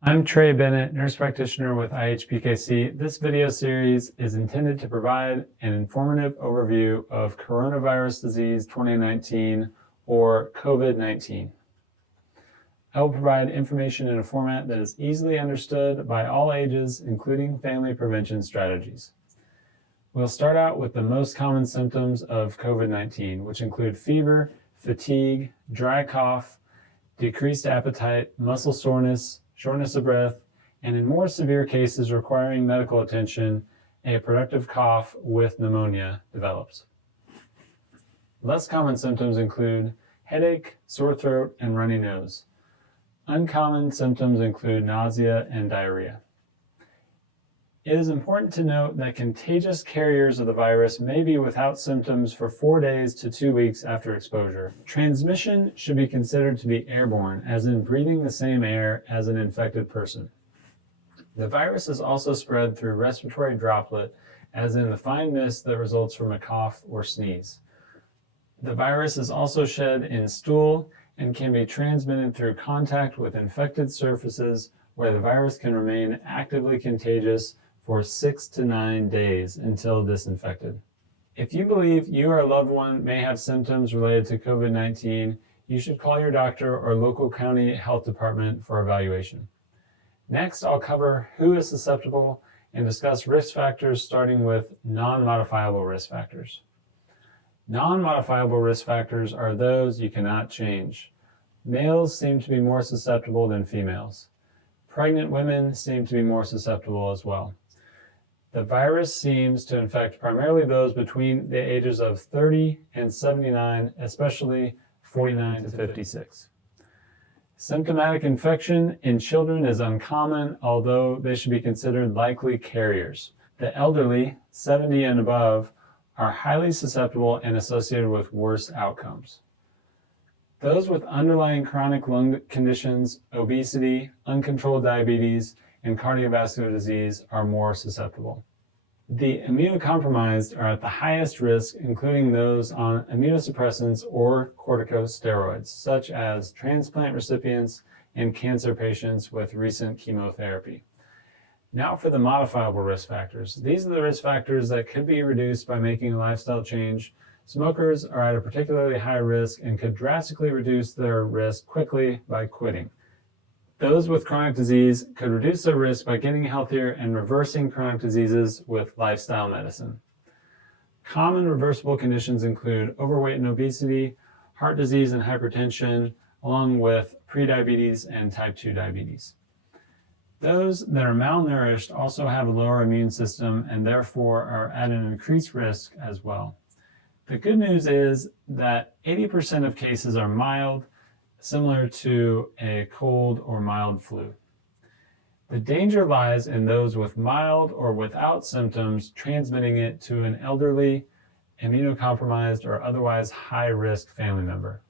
I'm Trey Bennett, nurse practitioner with IHPKC. This video series is intended to provide an informative overview of coronavirus disease 2019 or COVID-19. I will provide information in a format that is easily understood by all ages, including family prevention strategies. We'll start out with the most common symptoms of COVID-19, which include fever, fatigue, dry cough, decreased appetite, muscle soreness, shortness of breath, and in more severe cases requiring medical attention, a productive cough with pneumonia develops. Less common symptoms include headache, sore throat, and runny nose. Uncommon symptoms include nausea and diarrhea. It is important to note that contagious carriers of the virus may be without symptoms for 4 days to 2 weeks after exposure. Transmission should be considered to be airborne, as in breathing the same air as an infected person. The virus is also spread through respiratory droplet, as in the fine mist that results from a cough or sneeze. The virus is also shed in stool and can be transmitted through contact with infected surfaces where the virus can remain actively contagious for 6 to 9 days until disinfected. If you believe you or a loved one may have symptoms related to COVID-19, you should call your doctor or local county health department for evaluation. Next, I'll cover who is susceptible and discuss risk factors, starting with non-modifiable risk factors. Non-modifiable risk factors are those you cannot change. Males seem to be more susceptible than females. Pregnant women seem to be more susceptible as well. The virus seems to infect primarily those between the ages of 30 and 79, especially 49 to 56. Symptomatic infection in children is uncommon, although they should be considered likely carriers. The elderly, 70 and above, are highly susceptible and associated with worse outcomes. Those with underlying chronic lung conditions, obesity, uncontrolled diabetes, and cardiovascular disease are more susceptible. The immunocompromised are at the highest risk, including those on immunosuppressants or corticosteroids, such as transplant recipients and cancer patients with recent chemotherapy. Now for the modifiable risk factors. These are the risk factors that could be reduced by making a lifestyle change. Smokers are at a particularly high risk and could drastically reduce their risk quickly by quitting. Those with chronic disease could reduce their risk by getting healthier and reversing chronic diseases with lifestyle medicine. Common reversible conditions include overweight and obesity, heart disease and hypertension, along with prediabetes and type 2 diabetes. Those that are malnourished also have a lower immune system and therefore are at an increased risk as well. The good news is that 80% of cases are mild, similar to a cold or mild flu. The danger lies in those with mild or without symptoms transmitting it to an elderly, immunocompromised, or otherwise high-risk family member.